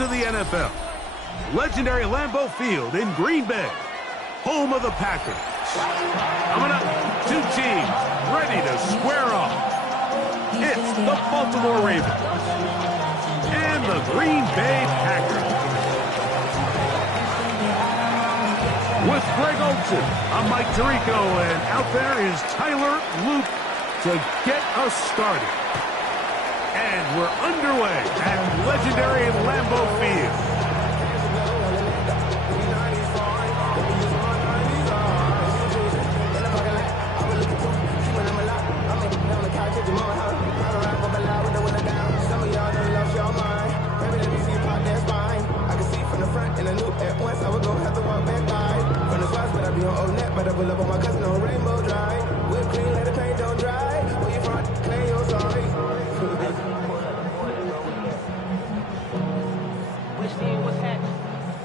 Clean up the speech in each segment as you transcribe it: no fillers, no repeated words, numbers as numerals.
of the NFL. Legendary Lambeau Field in Green Bay, home of the Packers. Coming up, two teams ready to square off. It's the Baltimore Ravens and the Green Bay Packers. With Greg Olsen, I'm Mike Tirico, and out there is Tyler Luke to get us started. And we're underway at legendary Lambeau Field.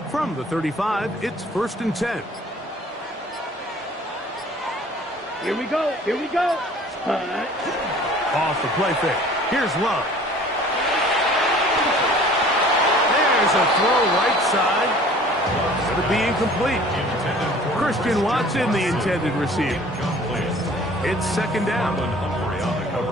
From the 35, it's 1st and 10. Here we go. Off the play fake. Here's Love. There's a throw right side. Going to be incomplete. Christian Watson, the intended receiver. It's 2nd down.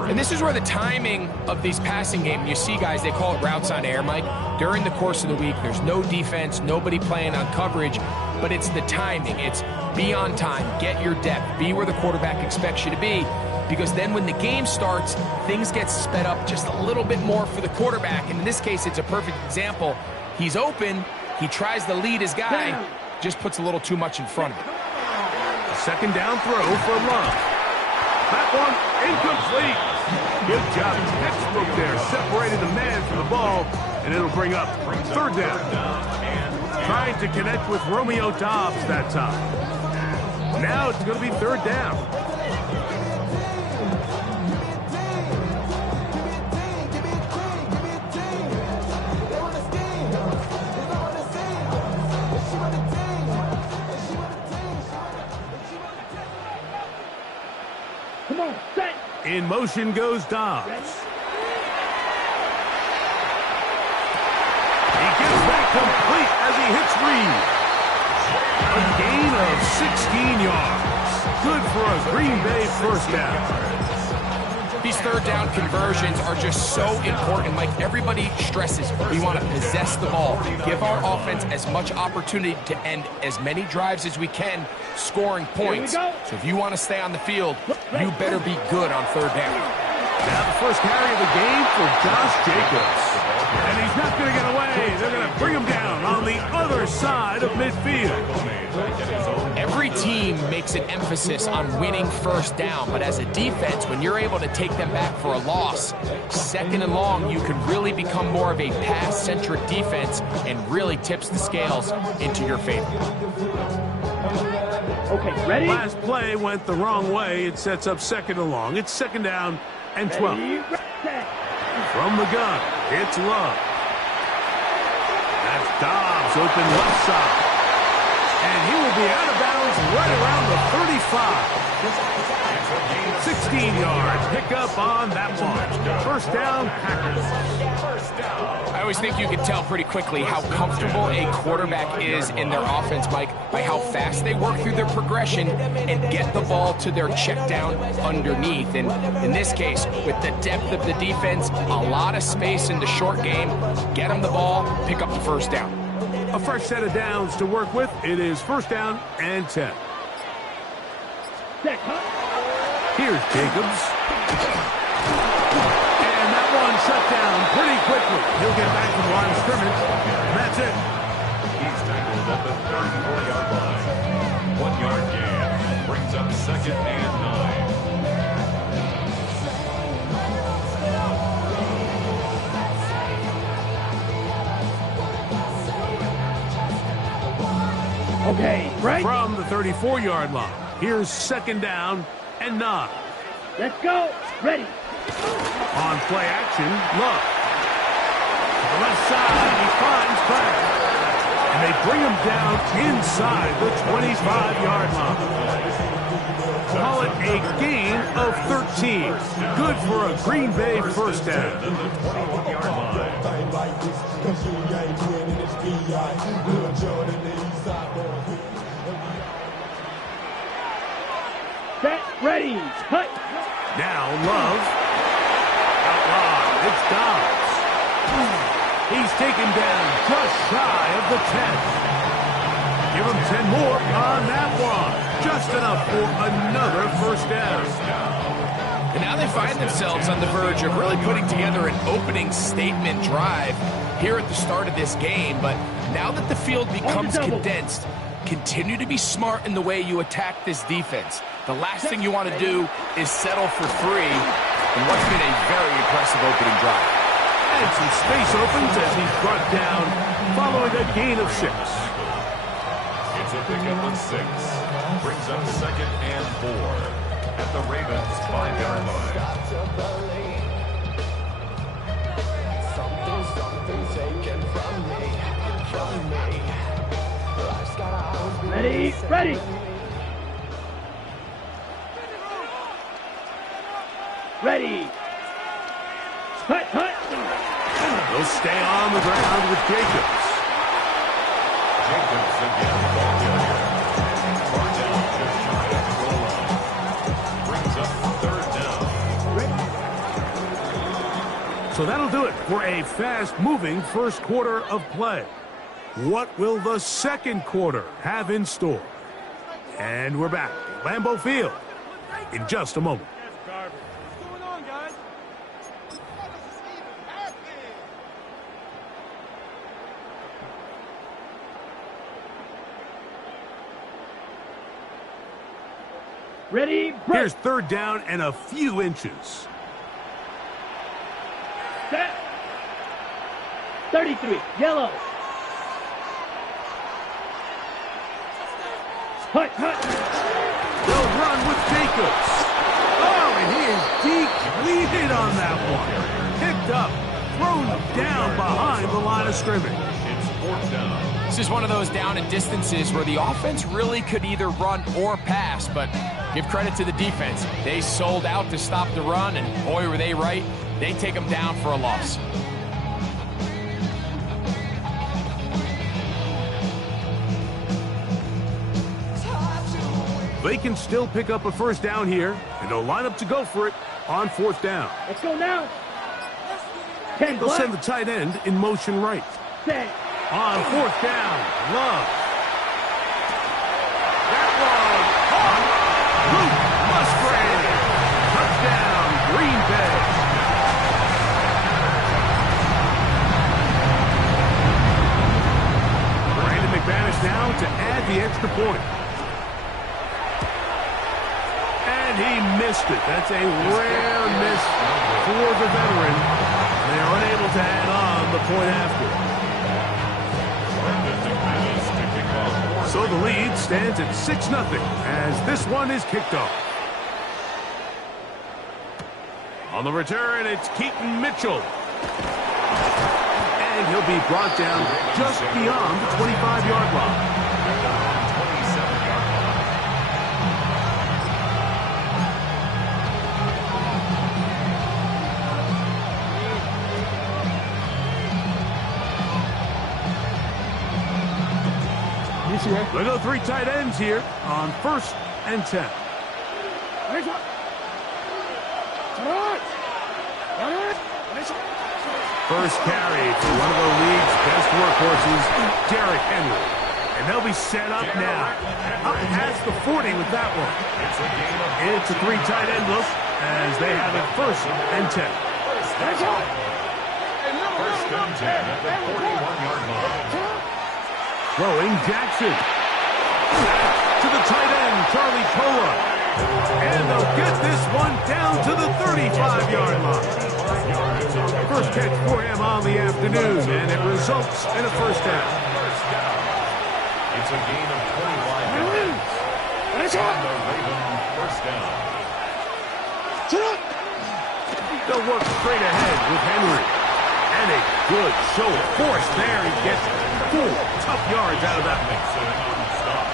And this is where the timing of these passing games, you see guys, they call it routes on air, Mike. During the course of the week, there's no defense, nobody playing on coverage, but it's the timing. It's be on time, get your depth, be where the quarterback expects you to be, because then when the game starts, things get sped up just a little bit more for the quarterback. And in this case, it's a perfect example. He's open, he tries to lead his guy, just puts a little too much in front of him. 2nd down throw for Love. That one incomplete. Good job, textbook there, separating the man from the ball, and it'll bring up 3rd down. Trying to connect with Romeo Doubs that time. Now it's going to be 3rd down. Come on, set. In motion goes Doubs. He gets that complete as he hits Reed. A gain of 16 yards. Good for a Green Bay 1st down. These 3rd down conversions are just so important. Like everybody stresses, we want to possess the ball, give our offense as much opportunity to end as many drives as we can, scoring points. So if you want to stay on the field, you better be good on 3rd down. Now the first carry of the game for Josh Jacobs. And he's not going to get away. They're going to bring him down on the other side of midfield. Every team makes an emphasis on winning 1st down, but as a defense, when you're able to take them back for a loss, 2nd and long, you can really become more of a pass-centric defense and really tips the scales into your favor. Okay, ready? Last play went the wrong way. It sets up 2nd and long. It's 2nd down and 12. From the gun, it's Love. That's Doubs, open left side. And he will be out of bounds right around the 35. 16 yards, pick up on that one. 1st down, Packers. I always think you can tell pretty quickly how comfortable a quarterback is in their offense, Mike, by how fast they work through their progression and get the ball to their check down underneath. And in this case, with the depth of the defense, a lot of space in the short game, get them the ball, pick up the 1st down. A fresh set of downs to work with. It is 1st down and 10. Here's Jacobs. And that one shut down pretty quickly. He'll get back to the line of scrimmage. And that's it. He's tackled at the 34-yard line. 1-yard gain. Brings up 2nd and 9. Okay, right? From the 34-yard line, here's 2nd down and 9. Let's go. Ready. On play action, Love. To the left side, he finds Pratt. And they bring him down inside the 25-yard line. Call it a gain of 13. Good for a Green Bay 1st down. like this, cause you ain't winning this VI. Lil Jordan, the East Side boys. Set, ready, cut. Now Love. Outlawed. It's Dobbs. He's taken down just shy of the 10. Give him 10 more on that one. Just enough for another first down. And now they find themselves on the verge of really putting together an opening statement drive here at the start of this game. But now that the field becomes condensed, continue to be smart in the way you attack this defense. The last thing you want to do is settle for 3 in what's been a very impressive opening drive. And some space opens as he's brought down following a gain of 6. It's a pickup of 6. Brings up 2nd and 4 at the Ravens' 5-yard line. Ready, ready. Ready. Cut, cut. They'll stay on the ground with Jacobs. Jacobs again, ball carrier. Brought down just shy of the goal line. Brings up 3rd down. So that'll do it for a fast-moving first quarter of play. What will the second quarter have in store? And we're back at Lambeau Field in just a moment. Ready, break. Here's 3rd down and a few inches. Set. 33, yellow. Cut, cut. They'll run with Jacobs. Oh, and he is depleted on that one. Picked up, thrown down behind the line of scrimmage. It's 4th down. This is one of those down and distances where the offense really could either run or pass, but give credit to the defense. They sold out to stop the run, and boy, were they right. They take them down for a loss. They can still pick up a first down here, and they'll line up to go for it on 4th down. Let's go now. 10 They'll black. send the tight end in motion right. Set. On 4th down, Love. That one. Luke Musgrave. Touchdown, Green Bay. Brandon McManus now to add the extra point. And he missed it. That's a rare miss for the veteran. They are unable to add on the point after. So the lead stands at 6-0 as this one is kicked off. On the return, it's Keaton Mitchell. And he'll be brought down just beyond the 25-yard line. 27-yard line. They go 3 tight ends here on 1st and 10. First carry for one of the league's best workhorses, Derrick Henry. And they'll be set up now. Up past the 40 with that one. It's a 3 tight end look as they have it 1st and 10. First and 10 at the 41-yard line. Throwing Jackson. To the tight end, Charlie Kolar. And they'll get this one down to the 35-yard line. First catch for him on the afternoon, and it results in a first down. It's a gain of 25 yards. On the Raven first down. They'll work straight ahead with Henry. And a good show of force there. He gets 4 tough yards out of that one. Makes it a non-stop.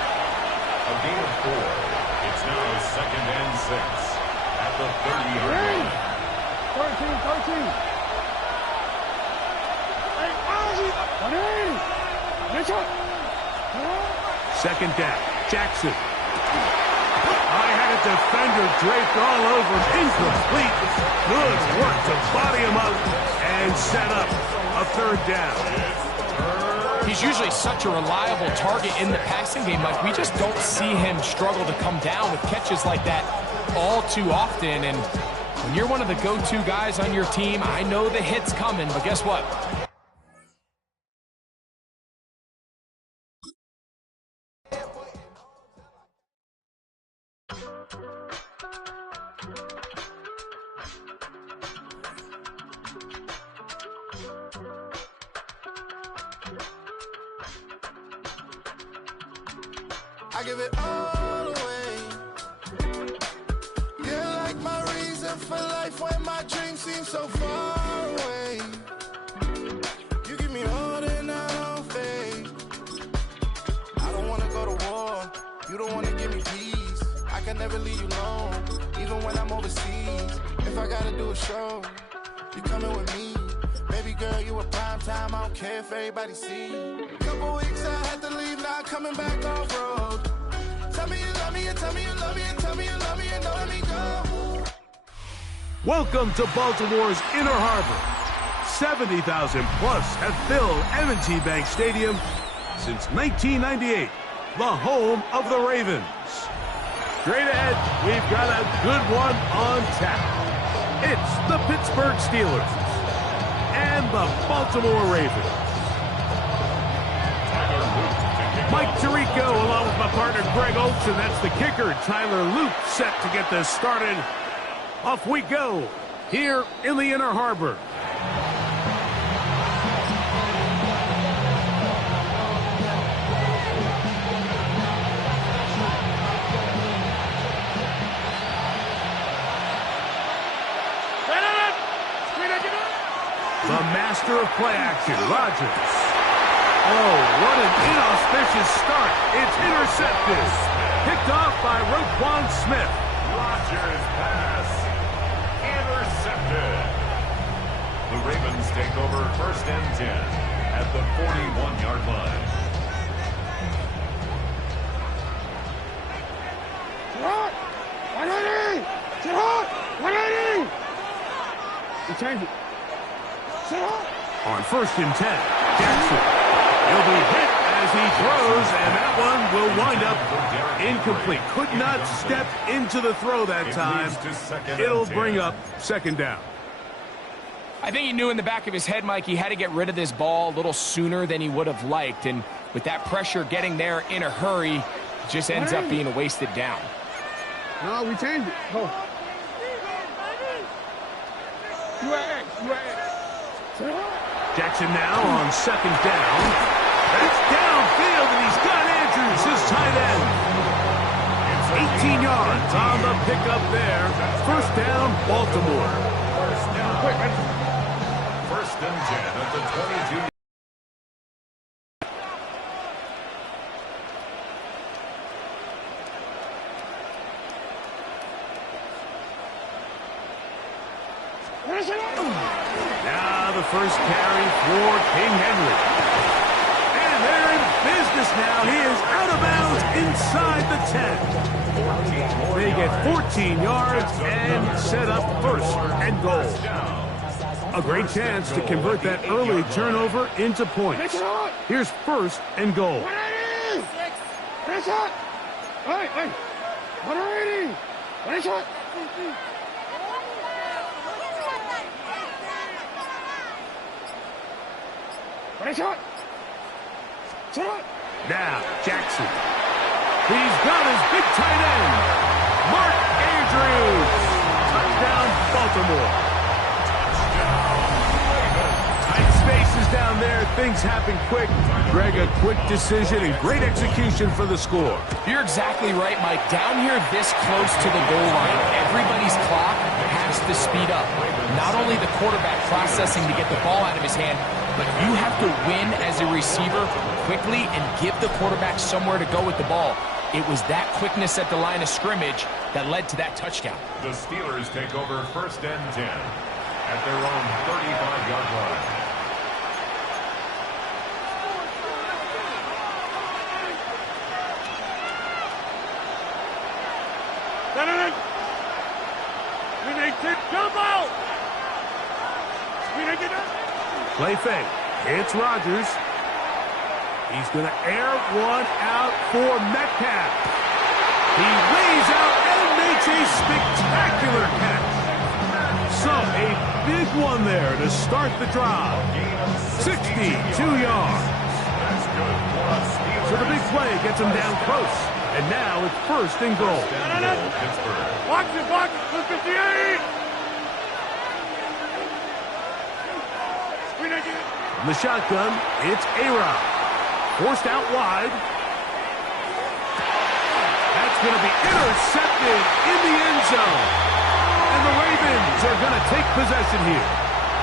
A gain of 4. It's now 2nd and 6 at the 30-yard line. 13. Second down. Jackson. I had a defender draped all over him. Incomplete. Good work to body him up and set up a third down. He's usually such a reliable target in the passing game. Like, we just don't see him struggle to come down with catches like that all too often. And when you're one of the go-to guys on your team, I know the hit's coming, but guess what? I give it all away. You're like my reason for life when my dreams seem so far away. You give me all that I don't fade. I don't wanna go to war. You don't wanna give me peace. I can never leave you alone, even when I'm overseas. If I gotta do a show, you coming with me. Baby girl, you a prime time. I don't care if everybody see. Couple weeks I had to leave, now coming back off road. Tell me you love me, and tell me you love me, and tell me you love me, and don't let me go. Welcome to Baltimore's Inner Harbor. 70,000 plus have filled M&T Bank Stadium since 1998, the home of the Ravens. Straight ahead, we've got a good one on tap. It's the Pittsburgh Steelers and the Baltimore Ravens. Mike Tirico along with my partner Greg Olson. That's the kicker. Tyler Luke set to get this started. Off we go here in the Inner Harbor. The master of play action, Rodgers. Oh, what an inauspicious start. It's intercepted. Picked off by Roquan Smith. Rodgers pass. Intercepted. The Ravens take over first and 10 at the 41-yard line. Return it. On first and 10, Jackson. He'll be hit as he throws, and that one will wind up incomplete. Could not step into the throw that time. It'll bring up second down. I think he knew in the back of his head, Mike, he had to get rid of this ball a little sooner than he would have liked. And with that pressure getting there in a hurry, it just ends up being a wasted down. No, we changed it. Oh. Jackson now on second down. That's downfield, and he's got Andrews, his tight end. 18 yards on the pickup there. First down, Baltimore. First and 10 at the 22. Now the first carry for King Henry. And they're in business now. He is out of bounds inside the 10. They get 14 yards and set up first and goal. A great chance to convert that early turnover into points. Here's first and goal. Now, Jackson. He's got his big tight end, Mark Andrews. Touchdown, Baltimore. Tight spaces down there. Things happen quick. Greg, a quick decision and great execution for the score. You're exactly right, Mike. Down here this close to the goal line, everybody's clock has to speed up. Not only the quarterback processing to get the ball out of his hand, but you have to win as a receiver quickly and give the quarterback somewhere to go with the ball. It was that quickness at the line of scrimmage that led to that touchdown. The Steelers take over first and 10 at their own 35-yard line. Play fake. It's Rodgers. He's going to air one out for Metcalf. He lays out and makes a spectacular catch. So, a big one there to start the drive. 62 yards. So the big play gets him down close. And now it's first and goal. Watch it, 58. From the shotgun, it's A-Rod. Forced out wide. That's going to be intercepted in the end zone. And the Ravens are going to take possession here.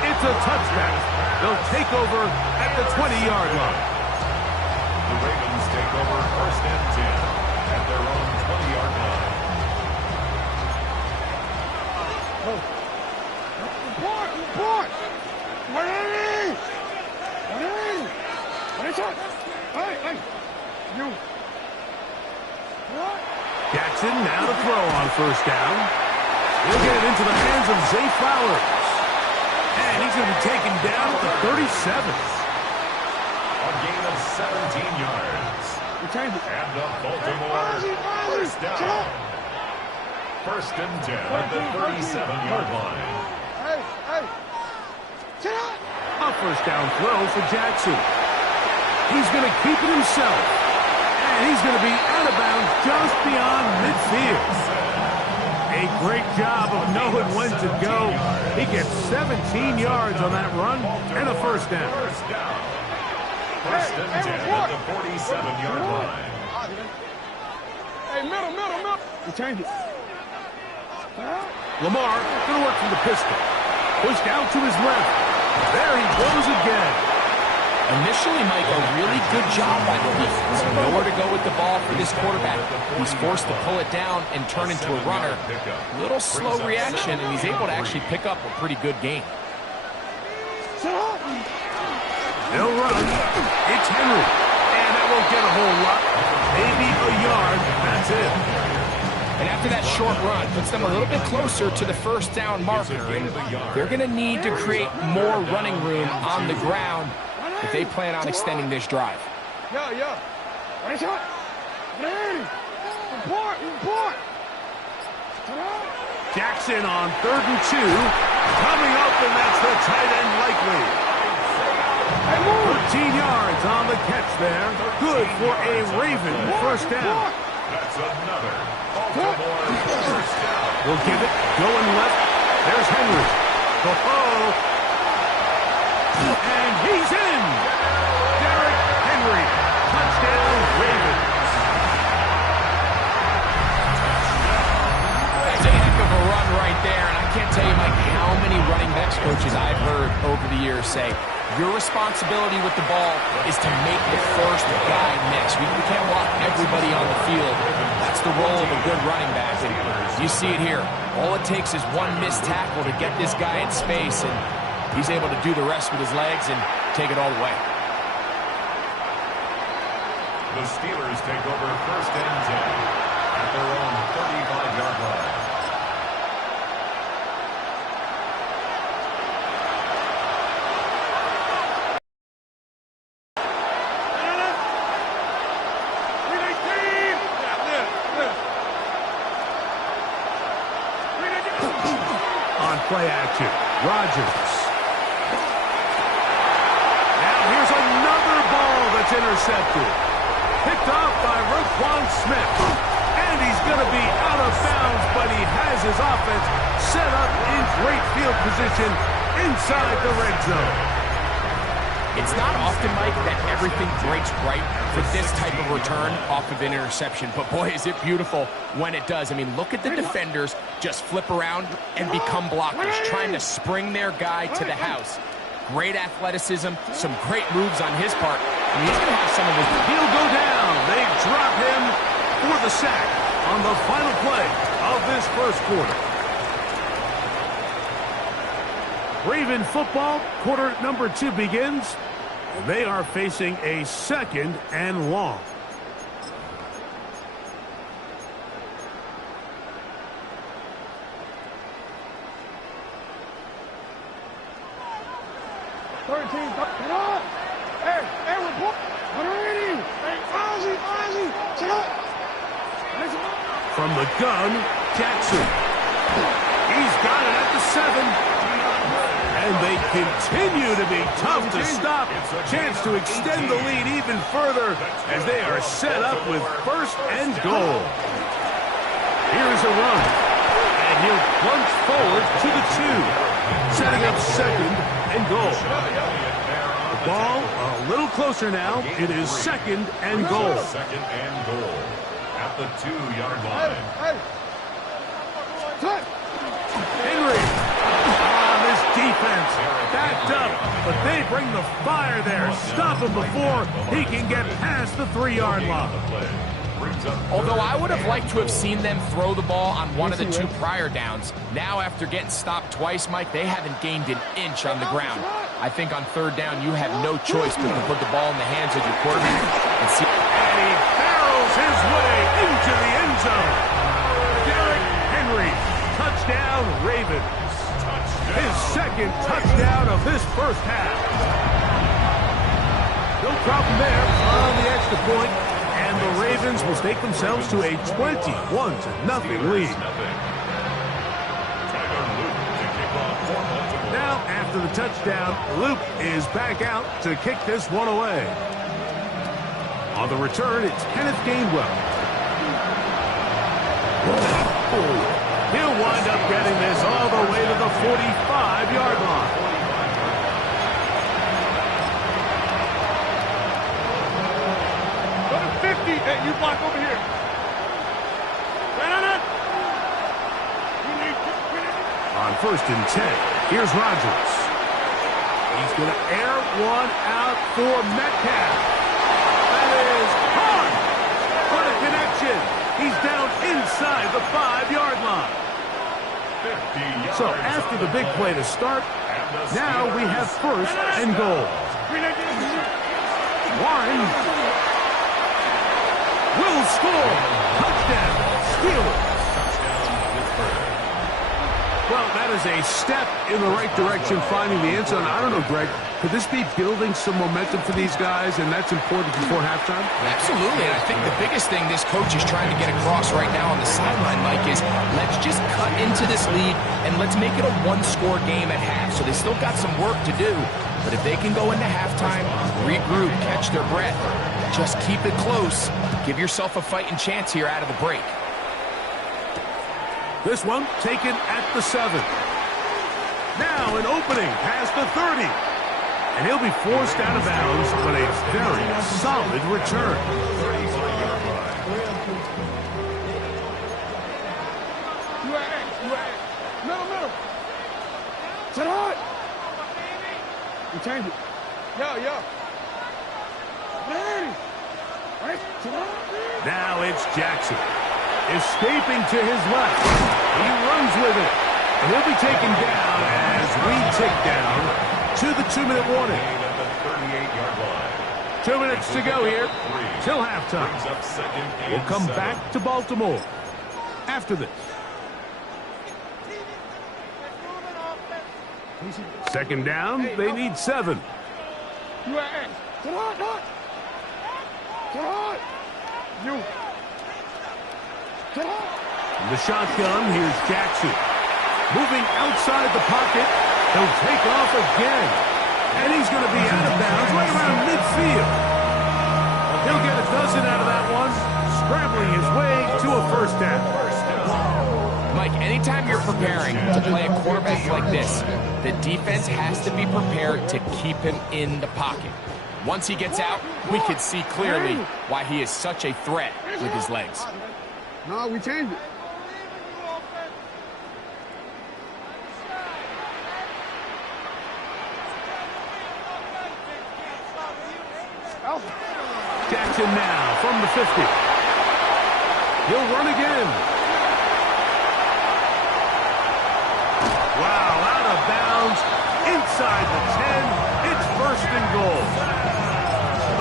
It's a touchdown. They'll take over at the 20-yard line. The Ravens take over first and 10 at their own 20-yard line. Report! Hey! You. What? Jackson now to throw on first down. He'll get it into the hands of Zay Flowers. And he's going to be taken down at the 37. A gain of 17 yards. And the Baltimore first down. First and 10 at the 37-yard line. Hey! A first down throw for Jackson. He's going to keep it himself. And he's going to be out of bounds just beyond midfield. A great job of knowing when to go. He gets 17 yards on that run and a first down. First and 10 at the 47-yard line. Hey, middle. You change it. Lamar going to work from the pistol. Pushed out to his left. There he goes again. Initially, Mike, a really good job by the defense. Nowhere to go with the ball for this quarterback. He's forced to pull it down and turn into a runner. Little slow reaction, and he's able to actually pick up a pretty good gain. They'll run. It's Henry. And that won't get a whole lot. Maybe a yard. That's it. And after that short run, puts them a little bit closer to the first down marker. And they're going to need to create more running room on the ground if they plan on extending this drive. Yeah. Report. Jackson on 3rd and 2. Coming up, and that's the tight end likely. 13 yards on the catch there. Good for a Raven first down. That's another Baltimore first down. We'll give it. Going left. There's Henry. Oh. And he's in. Derrick Henry. Touchdown, Ravens. That's a heck of a run right there. And I can't tell you, Mike, how many running backs coaches I've heard over the years say, your responsibility with the ball is to make the first guy miss. We can't walk everybody on the field. That's the role of a good running back. And you see it here. All it takes is one missed tackle to get this guy in space, and he's able to do the rest with his legs and take it all the way. The Steelers take over first and 10 at their own 35-yard line. Play action. Rodgers. Now here's another ball that's intercepted. Picked off by Roquan Smith. And he's going to be out of bounds, but he has his offense set up in great field position inside the red zone. It's not often, Mike, that everything breaks right for this type of return off of an interception. But, boy, is it beautiful when it does. I mean, look at the defenders just flip around and become blockers, trying to spring their guy to the house. Great athleticism, some great moves on his part. I mean, he's going to have some of his... He'll go down. They drop him for the sack on the final play of this first quarter. Raven football, quarter number 2 begins. They are facing a 2nd and long. From the gun, Jackson. He's got it at the 7. And they continue to be tough to stop. Chance to extend the lead even further as they are set up with first and goal. Here's a run. And he'll plunge forward to the 2. Setting up second and goal. The ball a little closer now. It is second and goal. Second and goal at the 2-yard line. Henry. This defense backed up, but they bring the fire there. Stop him before he can get past the 3-yard line. Although I would have liked to have seen them throw the ball on one of the 2 prior downs. Now, after getting stopped twice, Mike, they haven't gained an inch on the ground. I think on 3rd down, you have no choice but to put the ball in the hands of your quarterback and see. And he barrels his way into the end zone. Derrick Henry, touchdown Ravens. His second touchdown of this first half. No problem there on the extra point, and the Ravens will stake themselves to a 21-0 lead. Now, after the touchdown, Luke is back out to kick this one away. On the return, it's Kenneth Gainwell. He'll wind up getting this all the way to the 45-yard line. Go to 50. Hey, you block over here. On 1st and 10, here's Rodgers. He's going to air one out for Metcalf. That is hard. What a connection. He's down inside the 5-yard line. So after the big play to start, now we have 1st and goal. Warren will score. Touchdown. Steelers. Well, that is a step in the right direction, finding the end zone. I don't know, Greg, could this be building some momentum for these guys, and that's important before halftime? Absolutely, and I think the biggest thing this coach is trying to get across right now on the sideline, Mike, is let's just cut into this lead, and let's make it a 1-score game at half. So they still got some work to do, but if they can go into halftime, regroup, catch their breath, just keep it close, give yourself a fighting chance here out of the break. This one taken at the 7. Now an opening past the 30. And he'll be forced out of bounds, but a very solid return. Middle. Sit hard. You change it. Yeah. Man. Right. Now it's Jackson. Escaping to his left. He runs with it. And he'll be taken down as we tick down to the 2-minute warning. 2 minutes to go here till halftime. We'll come back to Baltimore after this. 2nd down, they need 7. You are X. Sit hard. You. From the shotgun, here's Jackson. Moving outside the pocket. He'll take off again. And he's going to be out of bounds right around midfield. He'll get a dozen out of that one, scrambling his way to a 1st down. Mike, anytime you're preparing to play a quarterback like this, the defense has to be prepared to keep him in the pocket. Once he gets out, we can see clearly why he is such a threat with his legs. No, we changed it. Jackson now from the 50. He'll run again. Wow, out of bounds, inside the 10. It's 1st and goal.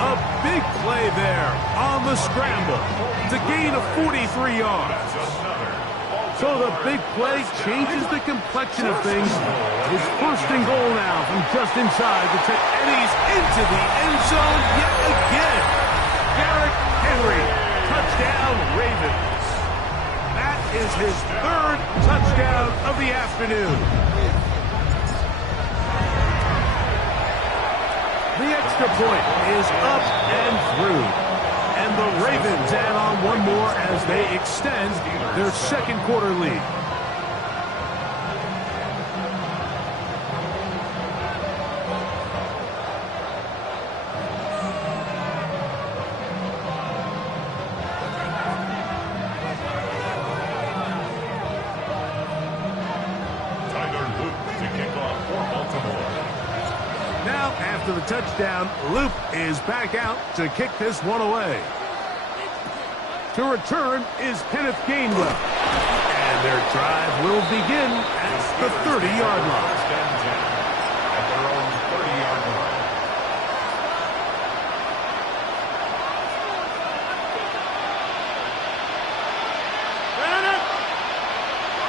A big play there on the scramble to gain a 43 yards. So the big play changes the complexion of things. It's 1st and goal now from just inside the 10. And he's into the end zone yet again. Derrick Henry, touchdown Ravens. his third touchdown of the afternoon. The extra point is up and through. And the Ravens add on one more as they extend their second quarter lead. After the touchdown, Loop is back out to kick this one away. To return is Kenneth Gainwell. And their drive will begin at the 30-yard line. At their own 30-yard line.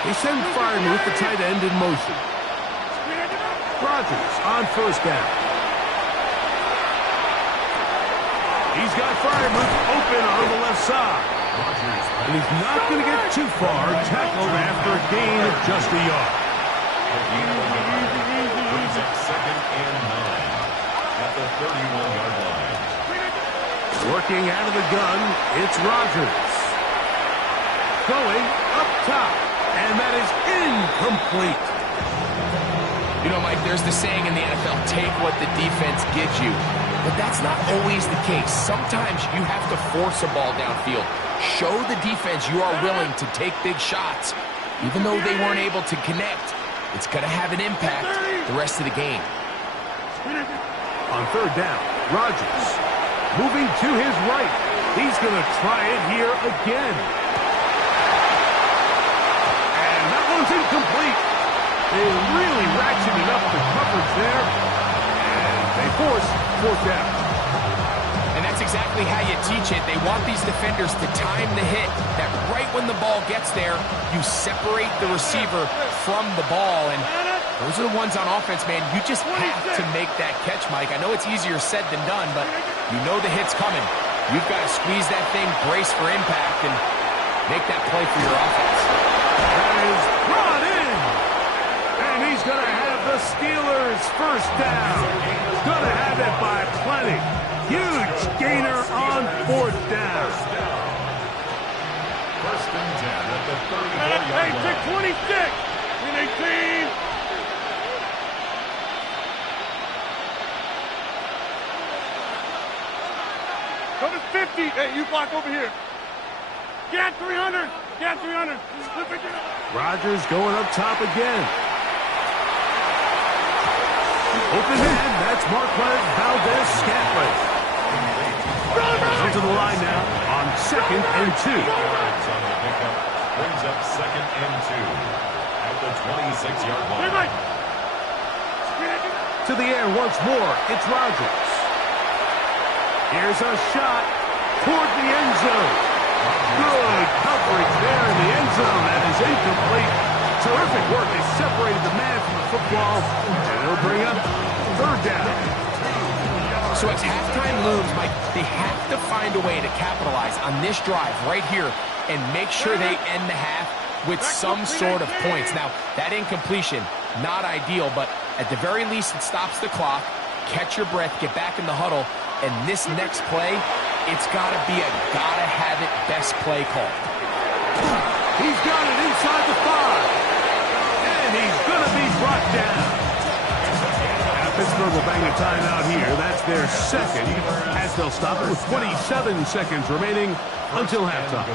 He sends Freiermuth, the tight end, in motion. Rodgers on first down. He's got Freiermuth open on the left side. And he's not going to get too far, tackled after a gain of just a yard. Brings up 2nd and 9 at the 31-yard line. Working out of the gun, it's Rodgers. Going up top, and that is incomplete. You know, Mike, there's the saying in the NFL, take what the defense gives you. But that's not always the case. Sometimes you have to force a ball downfield. Show the defense you are willing to take big shots. Even though they weren't able to connect, it's going to have an impact the rest of the game. On third down, Rodgers moving to his right. He's going to try it here again. And that one's incomplete. They really ratcheted up the coverage there. And they force fourth down. And that's exactly how you teach it. They want these defenders to time the hit, that right when the ball gets there, you separate the receiver from the ball. And those are the ones on offense, man. You just have to make that catch, Mike. I know it's easier said than done, but you know the hit's coming. You've got to squeeze that thing, brace for impact, and make that play for your offense. That is brought in. And he's going to have the Steelers first down. Going to have it by plenty. Huge gainer on fourth down. First and 10 at the 34-yard line. Hey, 26. In 18. Go to 50. Hey, you block over here. Get 300. Get 300. Rodgers going up top again. Open man, that's Marquez Valdez-Scantling. Onto the line now on 2nd and 2. Yards on the pickup. Brings up 2nd and 2 at the 26-yard line. To the air once more, it's Rodgers. Here's a shot toward the end zone. Good coverage there in the end zone. That is incomplete. Terrific work. They separated the man from the football, and it'll bring up third down. So as halftime looms, Mike, they have to find a way to capitalize on this drive right here and make sure they end the half with some sort of points. Now, that incompletion, not ideal, but at the very least, it stops the clock. Catch your breath, get back in the huddle, and this next play, it's got to be a gotta-have-it best play call. He's got it inside the 5. And he's going to be brought down. Now Pittsburgh will bang a timeout here. That's their second, as they'll stop it with 27 seconds remaining until halftime.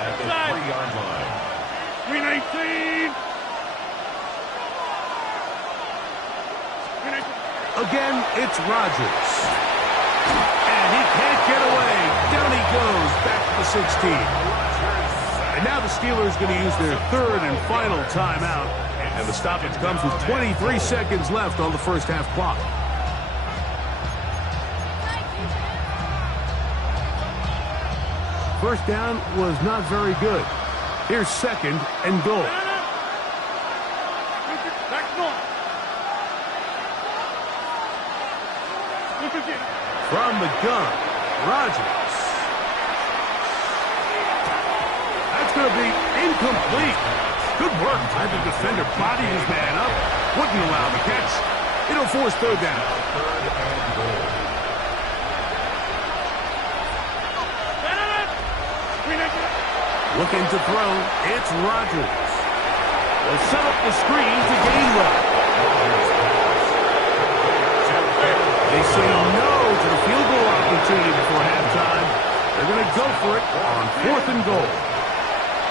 At the 3-yard line. 319. Again, it's Rodgers. And he can't get away. Down he goes, back to the 16. And now the Steelers going to use their third and final timeout. And the stoppage comes with 23 seconds left on the first half clock. First down was not very good. Here's 2nd and goal. From the gun, Rodgers. That's going to be Incomplete. Good work. The defender bodied his man up. Wouldn't allow the catch. It'll force third down. Third and goal. Looking to throw. It's Rodgers. They'll set up the screen to Gainwell. They say no to the field goal opportunity before halftime. They're going to go for it on 4th and goal.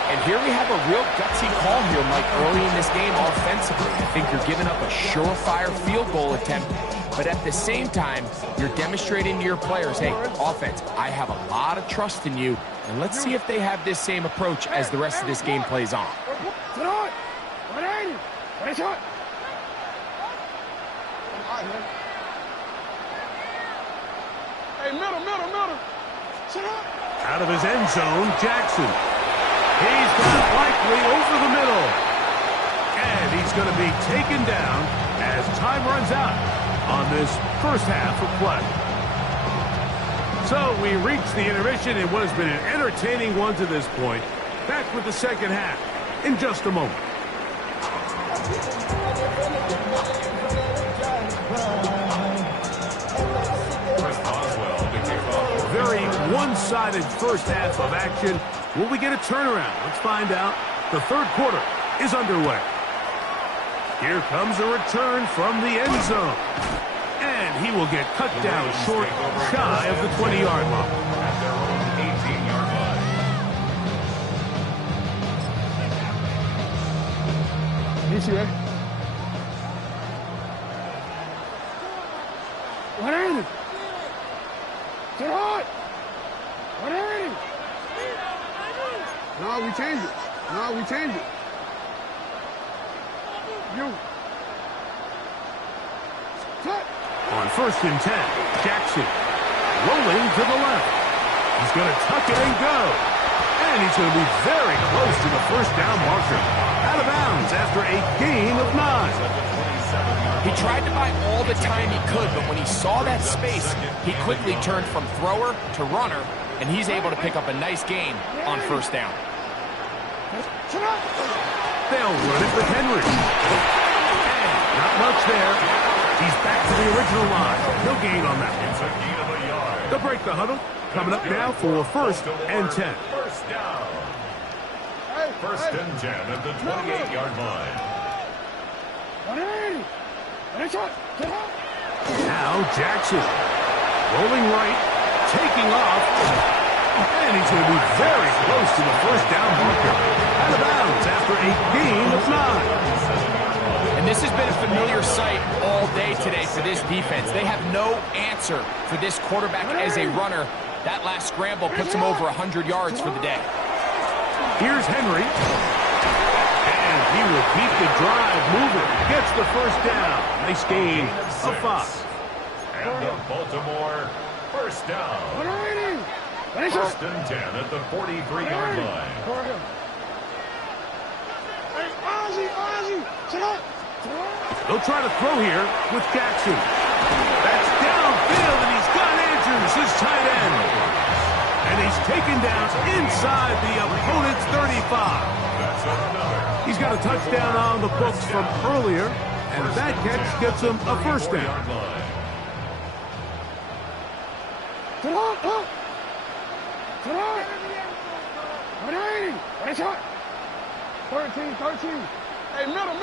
And here we have a real gutsy call here, Mike, early in this game offensively. I think you're giving up a surefire field goal attempt, but at the same time, you're demonstrating to your players, hey, offense, I have a lot of trust in you, and let's see if they have this same approach as the rest of this game plays on. Hey, middle. Out of his end zone, Jackson. He's got likely over the middle. And he's going to be taken down as time runs out on this first half of play. So we reach the intermission in what has been an entertaining one to this point. Back with the second half in just a moment. Very one-sided first half of action. Will we get a turnaround? Let's find out. The third quarter is underway. Here comes a return from the end zone. And he will get cut down short, shy of the 20-yard line. At their own 18-yard line. You see that? What ain't it? Get hot! What ain't it? No, we changed it. You. Cut. On 1st and 10, Jackson rolling to the left. He's going to tuck it and go. And he's going to be very close to the first down marker. Out of bounds after a gain of 9. He tried to buy all the time he could, but when he saw that space, he quickly turned from thrower to runner, and he's able to pick up a nice gain on first down. They'll run it with Henry. And not much there. He's back to the original line. No gain on that. It's a gain of a yard. They'll break the huddle. Coming up now for 1st and 10. First down. 1st and 10 at the 28-yard line. Now Jackson rolling right, taking off, and he's going to be very close to the first down marker. Out of bounds after a gain of 9. And this has been a familiar sight all day today for this defense. They have no answer for this quarterback as a runner. That last scramble puts him over 100 yards for the day. Here's Henry. And he will keep the drive moving. Gets the first down. Nice gain of 5. And the Baltimore first down. 1st and 10 at the 43-yard line. They'll try to throw here with Jackson. That's downfield, and he's got Andrews, his tight end. And he's taken down inside the opponent's 35. He's got a touchdown on the books from earlier, and that catch gets him a first down. 13. Hey, middle.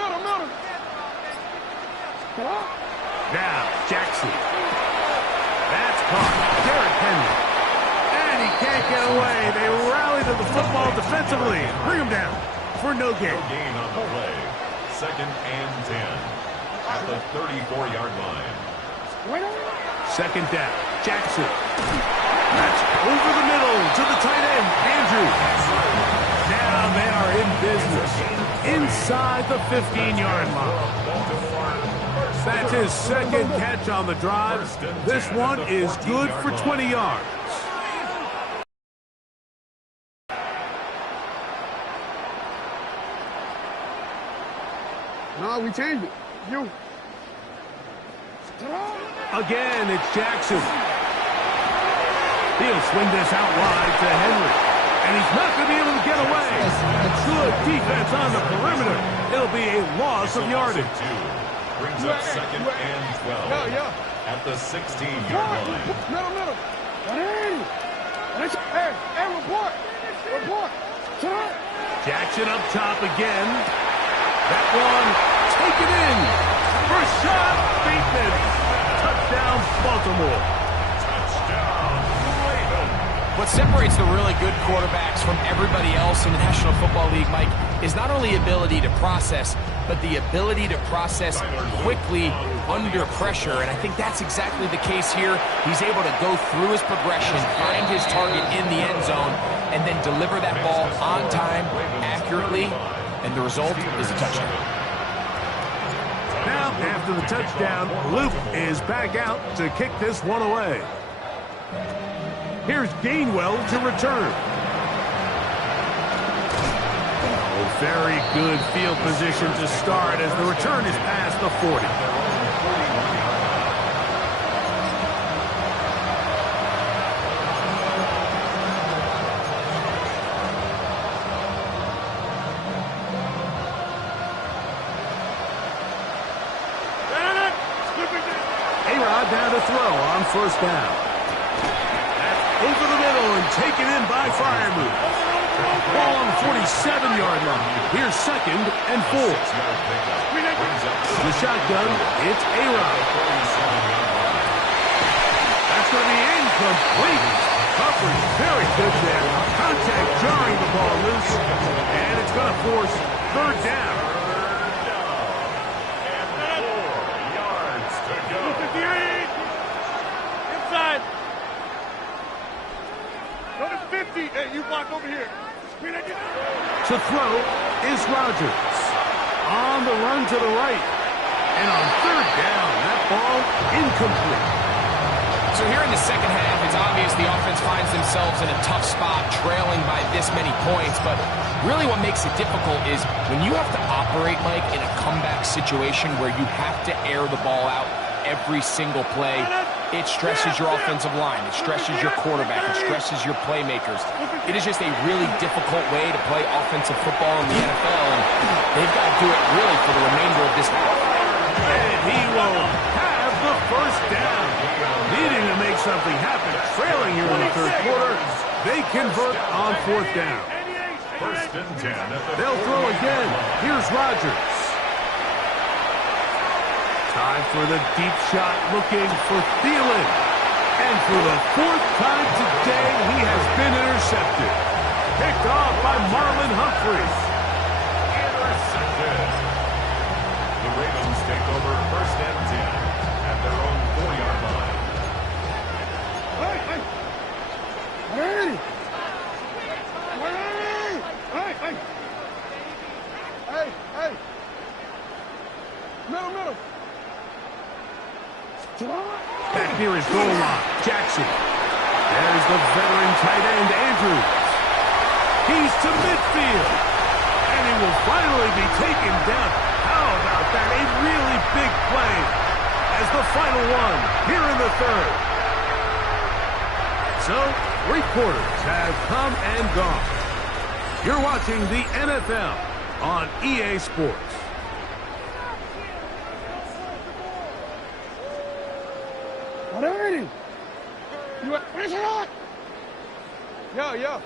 Now, Jackson. That's caught. Derrick Henry. And he can't get away. They rally to the football defensively. Bring him down for no gain. No gain on the play. 2nd and 10 at the 34-yard line. 2nd down. Jackson. That's over the middle to the tight end, Andrews. Now they are in business inside the 15-yard line. That's his 2nd catch on the drive. This one is good for 20 yards. No, we changed it. You. Again, it's Jackson. He'll swing this out wide to Henry. And he's not going to be able to get away. Good defense on the perimeter. It'll be a loss of yardage. Brings up second and 12 at the 16-yard line. Middle. Hey, report. Jackson up top again. That one taken in. First shot, Bateman. Touchdown, Baltimore. Touchdown, Ravens. What separates the really good quarterbacks from everybody else in the National Football League, Mike, is not only ability to process, but the ability to process quickly under pressure. And I think that's exactly the case here. He's able to go through his progression, find his target in the end zone, and then deliver that ball on time, accurately, and the result is a touchdown. Now, after the touchdown, Luke is back out to kick this one away. Here's Gainwell to return. Oh, very good field position to start as the return is past the 40. A-Rod down to throw on first down. Over the middle and taken in by Freiermuth. Ball on the 47-yard line. Here's second and 4. The shotgun, it's A-Rod. That's going to be incomplete. Coverage very good there. Contact jarring the ball loose. And it's going to force third down. And 4 yards to go. 58. Inside. Go to 50. Hey, you block over here. To throw is Rodgers. On the run to the right. And on third down, that ball incomplete. So here in the second half, it's obvious the offense finds themselves in a tough spot, trailing by this many points. But really what makes it difficult is when you have to operate, Mike, in a comeback situation where you have to air the ball out every single play. It stresses your offensive line. It stresses your quarterback. It stresses your playmakers. It is just a really difficult way to play offensive football in the NFL, and they've got to do it really for the remainder of this half. And he will have the first down. Needing to make something happen. Trailing here in the third quarter. They convert on fourth down. First and 10 at the They'll throw again. Here's Rodgers. Time for the deep shot, looking for Thielen. And for the fourth time today, he has been intercepted. Picked off by Marlon Humphrey. intercepted. The Ravens take over first and 10 at their own 4-yard line. Hey. Middle. Back near his goal line, Jackson. There's the veteran tight end, Andrews. He's to midfield. And he will finally be taken down. How about that? A really big play as the final one here in the third. So, 3 quarters have come and gone. You're watching the NFL on EA Sports. Alrighty. Where's it on? Yo.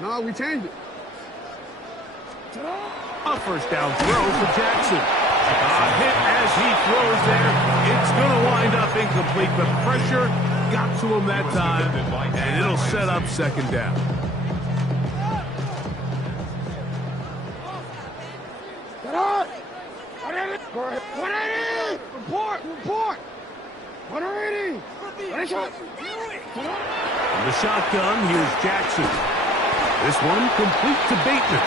No, we changed it. A first down throw for Jackson. A hit as he throws there. It's going to wind up incomplete, but pressure got to him that time, and it'll set up second down. Get on! 180! Report! 180! From the shotgun, here's Jackson. This one complete to Bateman.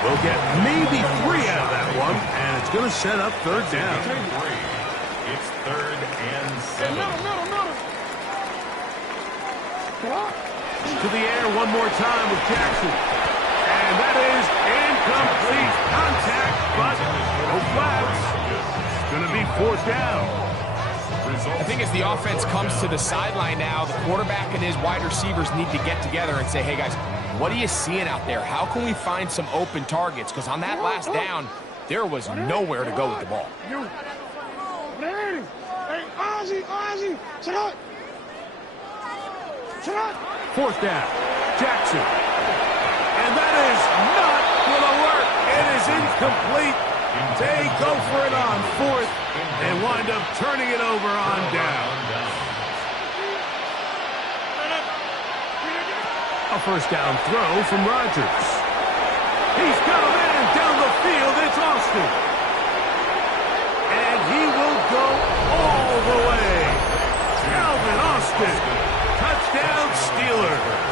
We'll get maybe 3 out of that one, and it's going to set up third down. It's third and 7. Middle. To the air one more time with Jackson. And that is incomplete. Contact, but no flags. It's going to be fourth down. I think as the offense comes to the sideline now, the quarterback and his wide receivers need to get together and say, hey, guys, what are you seeing out there? How can we find some open targets? Because on that last down, there was nowhere to go with the ball. Fourth down, Jackson. And that is not going to work. It is incomplete. They go for it on fourth and wind up turning it over on down. A first down throw from Rodgers. He's got a man down the field. It's Austin. And he will go all the way. Calvin Austin. Touchdown Steelers.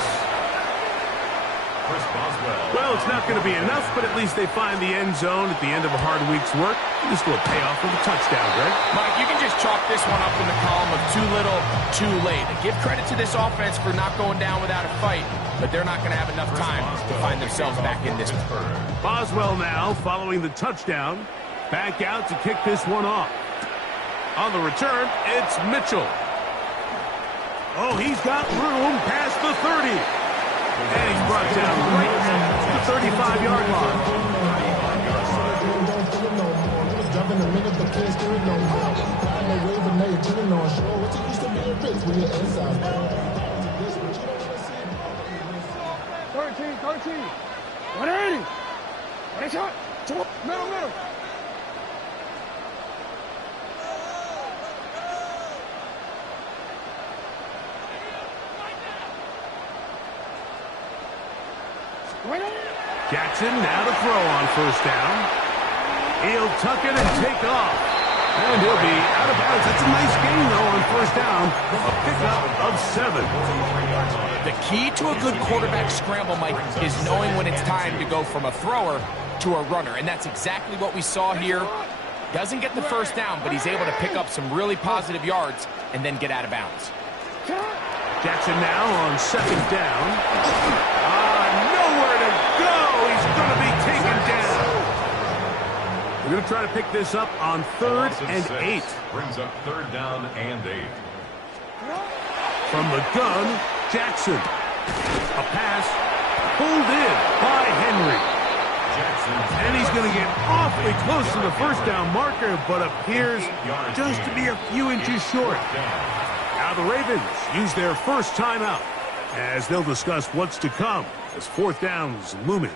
Well, it's not going to be enough, but at least they find the end zone at the end of a hard week's work. Just a little payoff with a touchdown, Greg. Mike, you can just chalk this one up in the column of too little, too late. Give credit to this offense for not going down without a fight, but they're not going to have enough time to find themselves back in this one. Boswell now, following the touchdown, back out to kick this one off. On the return, it's Mitchell. Oh, he's got room past the 30. And he's brought down right at the 35-yard line. Middle. Jackson now to throw on first down. He'll tuck it and take off. And he'll be out of bounds. That's a nice gain, though, on first down. A pickup of 7. The key to a good quarterback scramble, Mike, is knowing when it's time to go from a thrower to a runner. And that's exactly what we saw here. Doesn't get the first down, but he's able to pick up some really positive yards and then get out of bounds. Jackson now on second down. Nowhere to go. He's going to be taken down. We're going to try to pick this up on 3rd and 8. Brings up 3rd down and 8. From the gun, Jackson. A pass pulled in by Henry. And he's going to get awfully close to the first down marker, but appears just to be a few inches short. Now the Ravens use their first timeout as they'll discuss what's to come as 4th down's looming.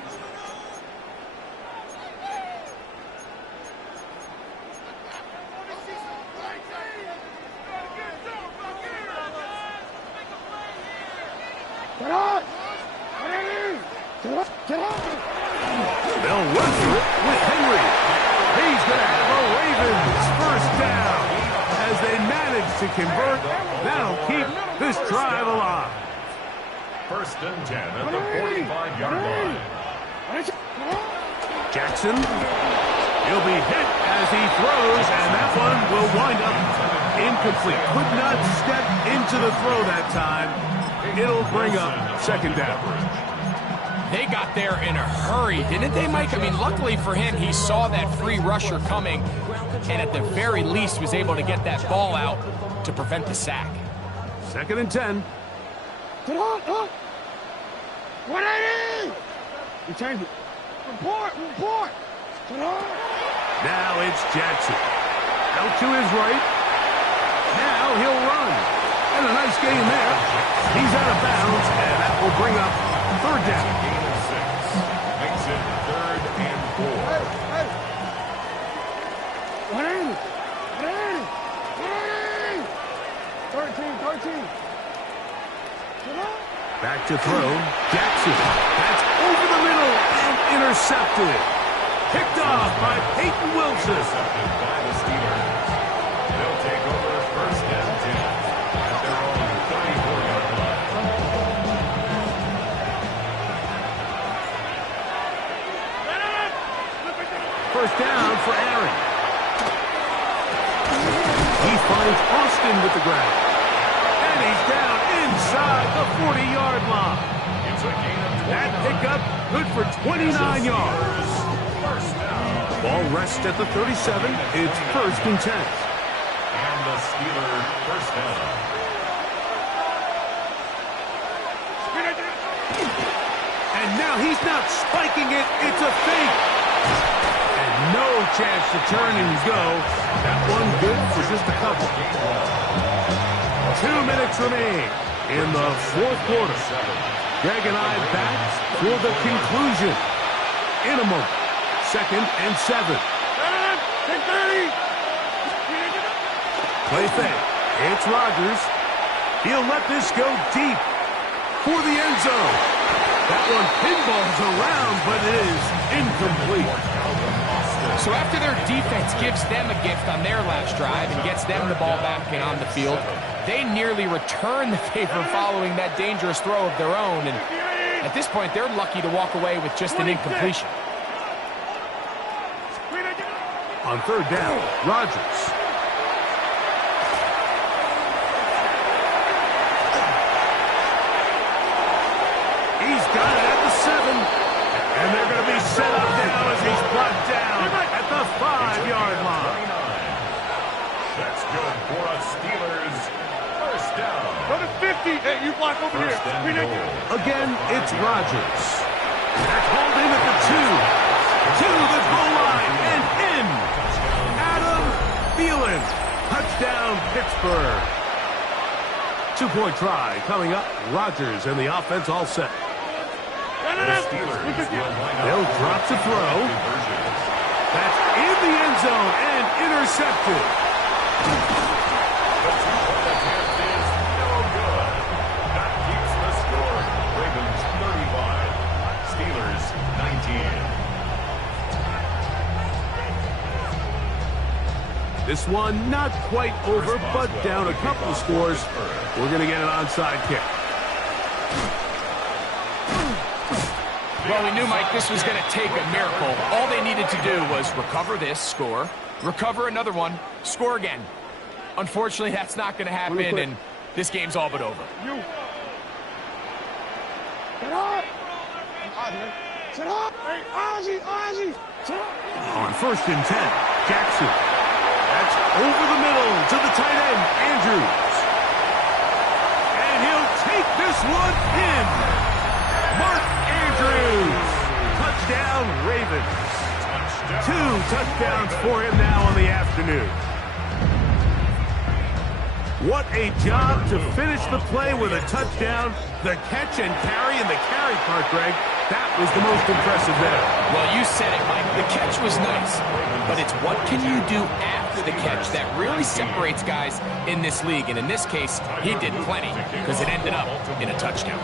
They'll run through it with Henry. He's going to have a Ravens first down as they manage to convert. That'll keep this drive alive. 1st and 10 at the 45-yard line. Jackson, he'll be hit as he throws, and that one will wind up incomplete. Could not step into the throw that time. It'll bring up 2nd down. They got there in a hurry, didn't they, Mike? I mean, luckily for him, he saw that free rusher coming, and at the very least was able to get that ball out to prevent the sack. 2nd and 10. You change it. Report. Now it's Jackson. Out to his right. Now he'll run. And a nice gain there. He's out of bounds, and that will bring up 3rd down. Makes it 3rd and 4. 13. Back to throw. Jackson. That's over the middle and intercepted. Picked off by Peyton Wilson. Intercepted by the Steelers. They'll take over 1st and 10 at their own 34-yard line. First down for Aaron. He finds Austin with the grab. And he's down inside the 40-yard line. It's a gain of 20. That pickup good for 29 yards. First down. Ball rests at the 37. It's 1st and 10. And the Steeler first down. And now he's not spiking it, it's a fake. And no chance to turn and go. That one good for just a couple. 2 minutes remain in the fourth quarter. Greg and I back for the conclusion. In a moment, 2nd and 7. Play fake. It's Rodgers. He'll let this go deep for the end zone. That one pinballs around, but it is incomplete. So after their defense gives them a gift on their last drive and gets them the ball back and on the field, they nearly return the favor following that dangerous throw of their own. And at this point, they're lucky to walk away with just an incompletion. On 3rd down, Rodgers. He's got it at the 7. And they're going to be set up now as he's brought down at the 5-yard line. That's good for a Steelers first down. Go to 50. Hey, you block over here. Again, it's Rodgers. That's hauled in at the 2. To the goal line and in. Adam Thielen. Touchdown, Pittsburgh. 2-point try coming up. Rodgers and the offense all set. They'll drop to throw. That's in the end zone and intercepted. The 2-point attempt is no good. That keeps the score. Ravens 35, Steelers 19. This one not quite over, but down a couple of scores. We're going to get an onside kick. Well, we knew, Mike, this was going to take a miracle. All they needed to do was recover this, score, recover another one, score again. Unfortunately, that's not going to happen, and this game's all but over. Get up! Sit up! Hey, Ozzy! On 1st and 10, Jackson. That's over the middle to the tight end, Andrews. And he'll take this one in. Mark Andrews. Touchdown, Ravens. 2 touchdowns for him now on the afternoon. What a job to finish the play with a touchdown. The catch and carry and the carry part, Greg, that was the most impressive there. Well, you said it, Mike. The catch was nice, but it's what can you do after the catch that really separates guys in this league. And in this case, he did plenty because it ended up in a touchdown.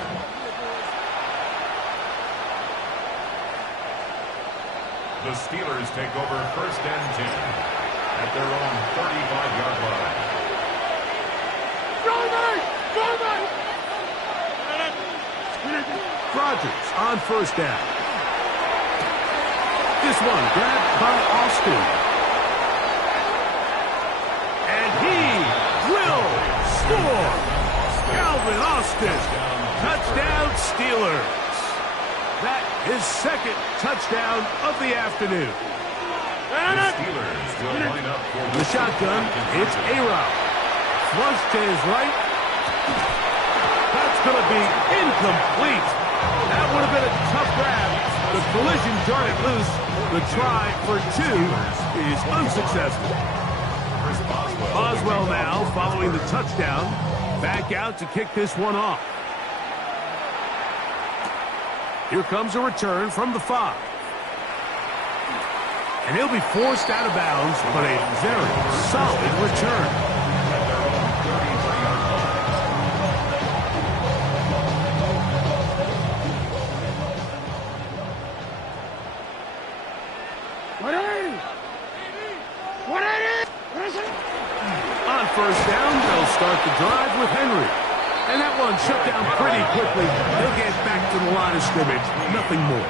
The Steelers take over 1st and 10 at their own 35-yard line. Rodgers on 1st down. This one grabbed by Austin. And he will score. Calvin Austin. Touchdown, Steelers. That is 2nd touchdown of the afternoon. The Steelers will line up for The shotgun, it's A-Rob. Flush to his right. That's going to be incomplete. That would have been a tough grab. The collision jarred it loose. The try for 2 is unsuccessful. Boswell now following the touchdown. Back out to kick this one off. Here comes a return from the 5. And he'll be forced out of bounds, but a very solid return. On 1st down, they'll start the drive with Henry. And that one shut down pretty quickly. They'll get back to the line of scrimmage. Nothing more.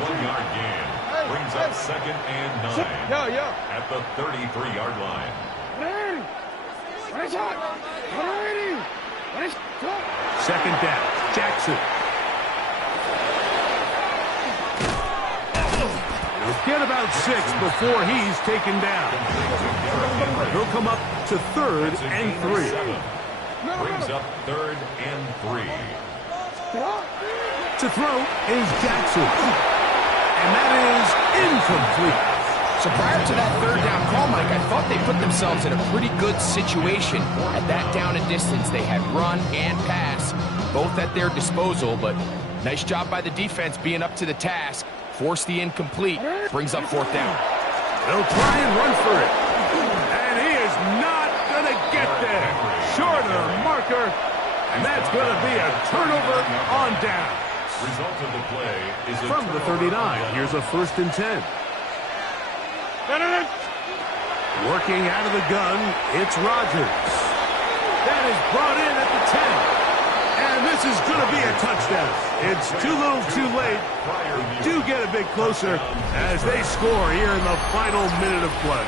1-yard gain brings up 2nd and 9 at the 33-yard line. 2nd down, Jackson. He'll get about 6 before he's taken down. He'll come up to 3rd and 3. Brings up 3rd and 3. To throw is Jackson. And that is incomplete. So prior to that 3rd down call, Mike, I thought they put themselves in a pretty good situation at that down and distance. They had run and pass, both at their disposal, but nice job by the defense being up to the task. Force the incomplete. Brings up 4th down. They'll try and run for it. And he is not going to get there. Short of the marker. And that's going to be a turnover on down. Result of the play is a From the 39, here's a 1st and 10. Working out of the gun, it's Rodgers. That is brought in at the 10. And this is going to be a touchdown. It's too little too late. Do get a bit closer as they score here in the final minute of play.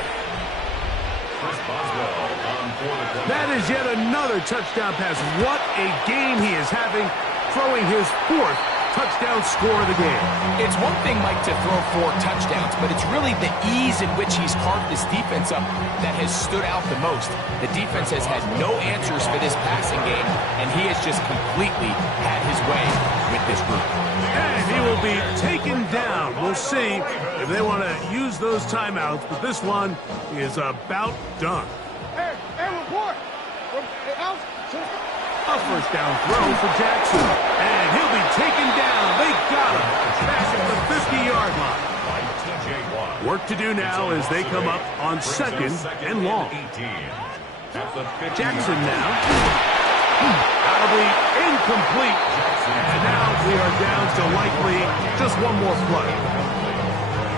That is yet another touchdown pass. What a game he is having, throwing his 4th touchdown score of the game. It's one thing, Mike, to throw 4 touchdowns, but it's really the ease in which he's carved this defense up that has stood out the most. The defense has had no answers for this passing game, and he has just completely had his way with this group. And he will be taken down. We'll see if they want to use those timeouts, but this one is about done. Hey, report. A 1st down throw for Jackson. And he'll be taken down. They got him. Back at the 50-yard line. Work to do now as they come up on 2nd and long. Jackson now. Probably incomplete. And now we are down to likely just one more play.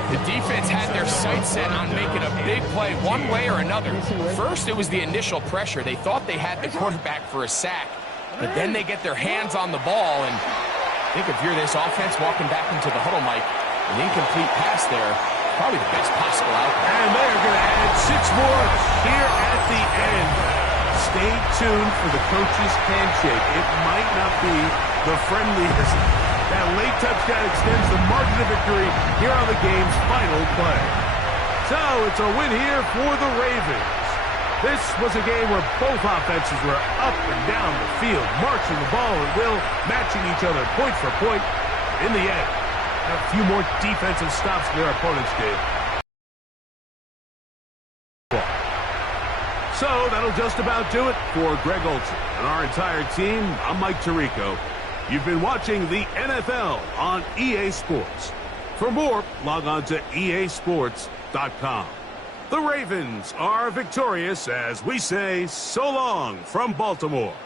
The defense had their sights set on making a big play one way or another. First, it was the initial pressure. They thought they had the quarterback for a sack, but then they get their hands on the ball, and I think if you're this offense walking back into the huddle, Mike, an incomplete pass there, probably the best possible outcome. And they're going to add 6 more here at the end. Stay tuned for the coach's handshake. It might not be the friendliest. That late touchdown extends the margin of victory here on the game's final play. So it's a win here for the Ravens. This was a game where both offenses were up and down the field, marching the ball at will, matching each other point for point. In the end, a few more defensive stops their opponents did. So that'll just about do it for Greg Olsen and our entire team. I'm Mike Tirico. You've been watching the NFL on EA Sports. For more, log on to easports.com. The Ravens are victorious as we say so long from Baltimore.